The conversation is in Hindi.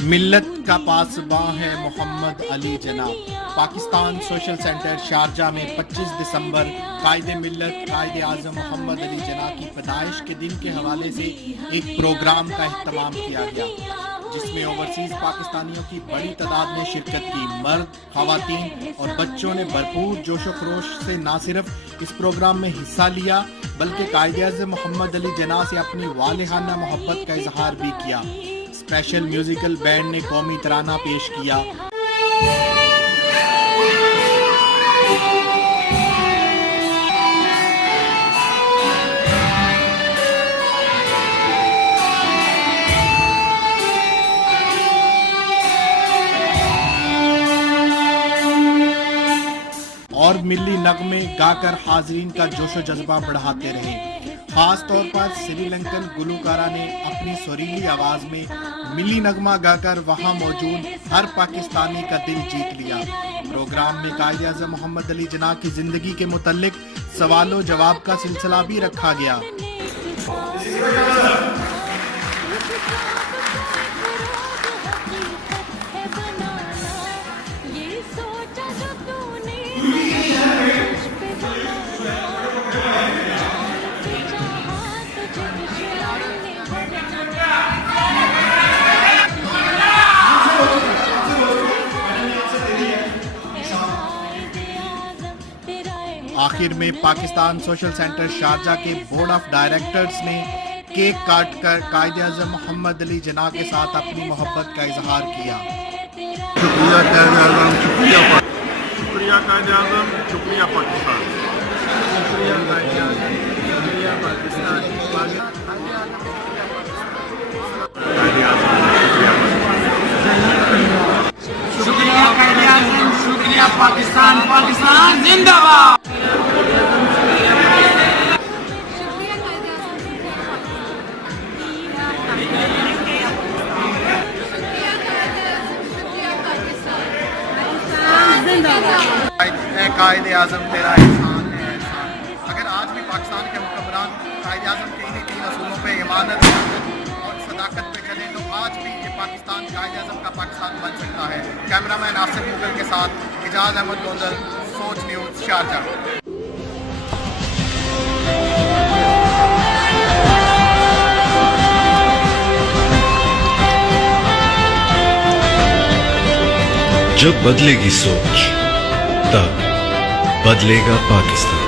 मिल्लत का पासबां है मोहम्मद अली जना। पाकिस्तान सोशल सेंटर शारजा में 25 दिसंबर कायदे मिल्लत कायदे आज़म मोहम्मद अली जना की पैदाइश के दिन के हवाले से एक प्रोग्राम का अहतमाम किया गया, जिसमें ओवरसीज पाकिस्तानियों की बड़ी तादाद ने शिरकत की। मर्द, खवातीन और बच्चों ने भरपूर जोशो खरोश से न सिर्फ इस प्रोग्राम में हिस्सा लिया बल्कि कायदे आज़म मोहम्मद अली जना से अपनी वालिहाना मोहब्बत का इजहार भी किया। स्पेशल म्यूजिकल बैंड ने कौमी तराना पेश किया। और मिली नगमे गाकर हाजरीन का जोशो जज्बा बढ़ाते रहे। खास तौर पर श्रीलंकन गुलकारा ने अपनी सुरीली आवाज में मिली नगमा गाकर वहां मौजूद हर पाकिस्तानी का दिल जीत लिया। प्रोग्राम में कायदे आज़म मोहम्मद अली जना की जिंदगी के मुताल्लिक सवालों जवाब का सिलसिला भी रखा गया। आखिर में पाकिस्तान सोशल सेंटर शारजा के बोर्ड ऑफ डायरेक्टर्स ने केक काट कर कायदे आज़म मोहम्मद अली जना के साथ अपनी मोहब्बत का इजहार किया। शुक्रिया कायदे आज़म, शुक्रिया कायदे आज़म, शुक्रिया पाकिस्तान, शुक्रिया कायदे आज़म, शुक्रिया पाकिस्तान, शुक्रिया कायदे आज़म, शुक्रिया पाकिस्तान, पाकिस्तान जिंदाबाद। कायदे आज़म तेरा एहसान है एहसान। अगर आज भी पाकिस्तान के हुक्मरान कायदे आज़म के इन्हीं 3 असूलों पे ईमानत और सदाकत पे चले तो आज भी ये पाकिस्तान कायदे आज़म का पाकिस्तान बन सकता है। कैमरामैन आसिफ मुगल के साथ इजाज़ अहमद गोंदल, सोच न्यूज़ शारजा। जब बदलेगी सोच तब बदलेगा पाकिस्तान।